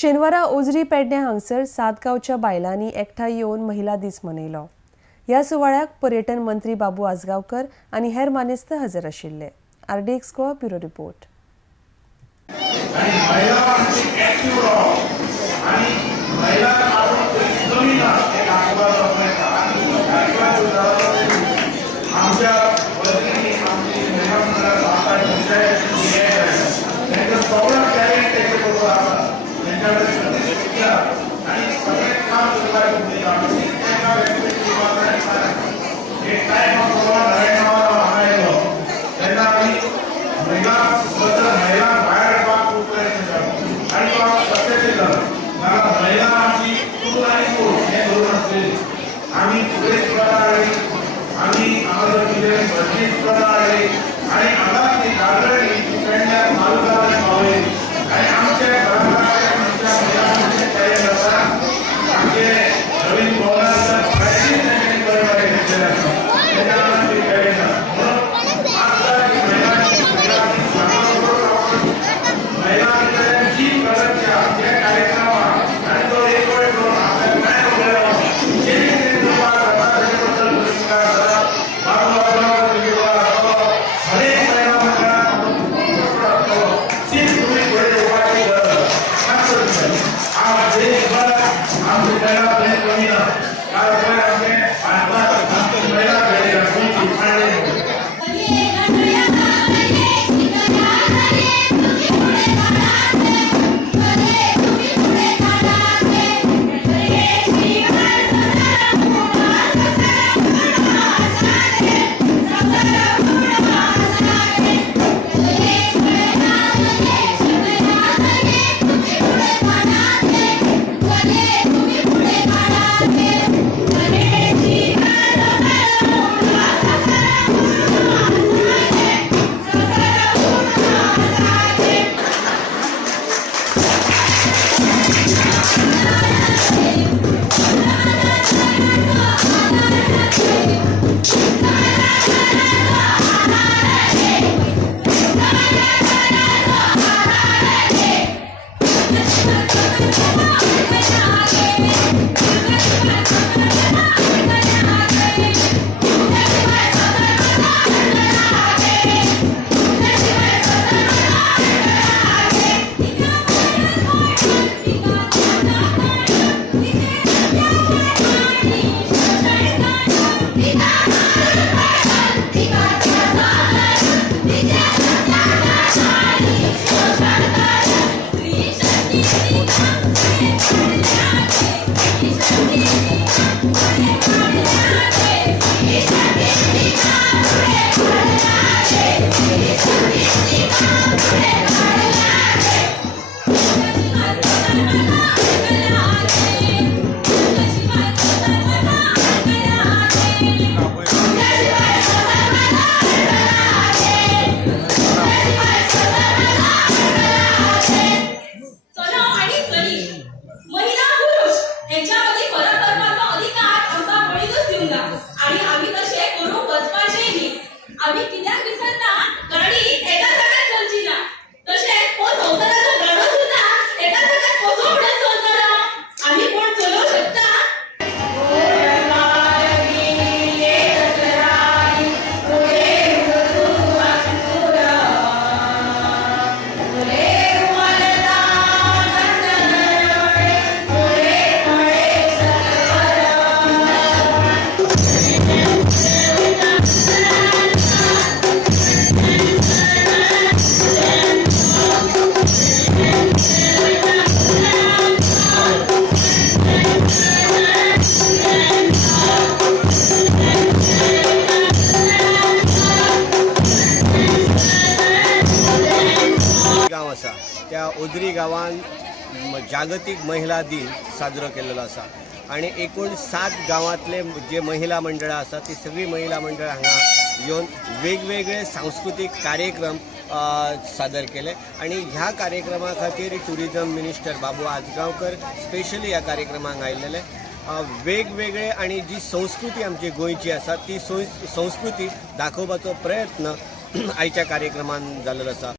शेनवारा ओझरी पेडणे हांगसर 7 गांवच्या बायलांनी एकठांय येवन महिला दीस मनयलो। ह्या सुवाळ्याक पर्यटन मंत्री बाबू आजगावकर आनी हेर मानेस्त हजर आशिल्ले। RDX Goa bureau report. त्या ओझरी गांवान जागतिक महिला दिन साजरो केलेलो आसा आणि एकूण 7 गांवांतले जे महिला मंडळां आसा ती सगळी महिला मंडळ हांगा येवन वेगवेगळे सांस्कृतिक कार्यक्रम सादर केले आणि ह्या कार्यक्रमा खातीर टुरिझम मिनिस्टर बाबू आजगावकर स्पेशली ह्या कार्यक्रमाक आयिल्ले। वेगवेगळे आणि जी संस्कृती आमची गोंयची आसा ती संस्कृती दाखोवपाचो प्रयत्न आयच्या कार्यक्रमान जाल्लो आसा।